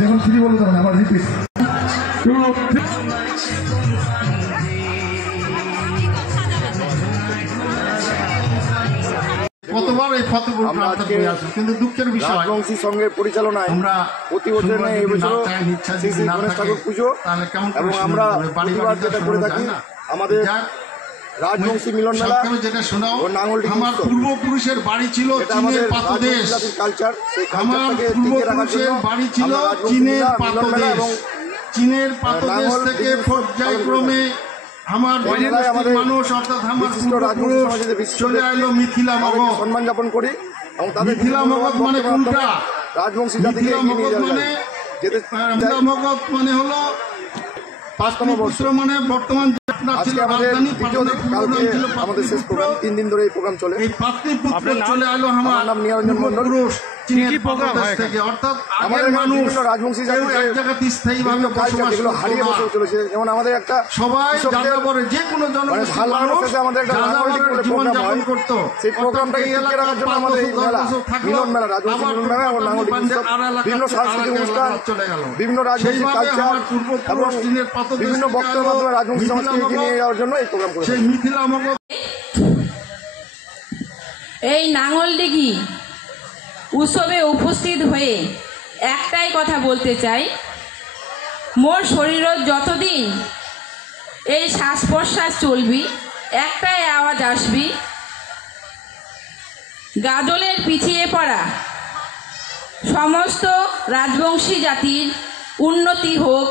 যখন ফ্রি বলবো তখন আমার রিপিট। কতবার এই ফতেপুর কিন্তু দুঃখের বিষয় রাজবংশী সঙ্গের পরিচালনায় আমরা প্রতি বছর নেই এবছর শ্রী শ্রী গণেশ ঠাকুর পুজো, এবং আমরা প্রতিবার যেটা করে থাকি আমাদের রাজবংশী মিলন মেলা যেটা শোনাও। ও নাঙ্গলটি আমার পূর্বপুরুষের বাড়ি ছিল চীনের পাদদেশ, কালচার, সেই আমার কালচারটাকে টিকিয়ে রাখার জন্য পূর্বপুরুষের বাড়ি ছিল চীনের পাদদেশ। চীনের পাদদেশ থেকে পর্যায়ক্রমে আমার মানুষ অর্থাৎ আমার পূর্বপুরুষ চলে এলো মিথিলা মগধ। সম্মান যাপন করি এবং তাদের মিথিলা মগধ মানে কোনটা? রাজবংশী জাতিকে মিথিলা মগধ মানে হলো 5তম বর্ষ, মানে বর্তমান আমাদের শেষ প্রোগ্রাম 3 দিন ধরে এই প্রোগ্রাম চলে। এই পাতলিপুত্র চলে এলো আমার নাম নিরঞ্জন মণ্ডল থেকে, অর্থাৎ আমাদের মানুষ রাজবংশী এক জায়গাতে স্থায়ীভাবে বসবাস যেগুলো হারিয়ে বসে চলেছে। যেমন আমাদের একটা সবাই যাযাবরে যে কোনো জনগোষ্ঠীর মানুষ আমাদের একটা জীবনযাপন করতো। সেই প্রোগ্রামটাকে টিকিয়ে রাখার জন্য আমাদের এই মেলা, মিলন মেলা, রাজবংশী মিলন মেলা এবং নাঙ্গলটি উৎসব, বিভিন্ন সাংস্কৃতিক অনুষ্ঠান, বিভিন্ন রাজবংশী কালচার এবং বিভিন্ন বক্তব্যের মাধ্যমে রাজবংশী সংস্কৃতি নিয়ে যাওয়ার জন্য এই প্রোগ্রাম করেছে। সেই মিথিলা মগধ এই নাঙ্গলডিঘি উৎসবে উপস্থিত হয়ে একটাই কথা বলতে চাই, মোর শরীরত যতদিন এই শ্বাস প্রশ্বাস চলবি একটাই আওয়াজ আসবি, গাজলের পিছিয়ে পড়া সমস্ত রাজবংশী জাতির উন্নতি হোক।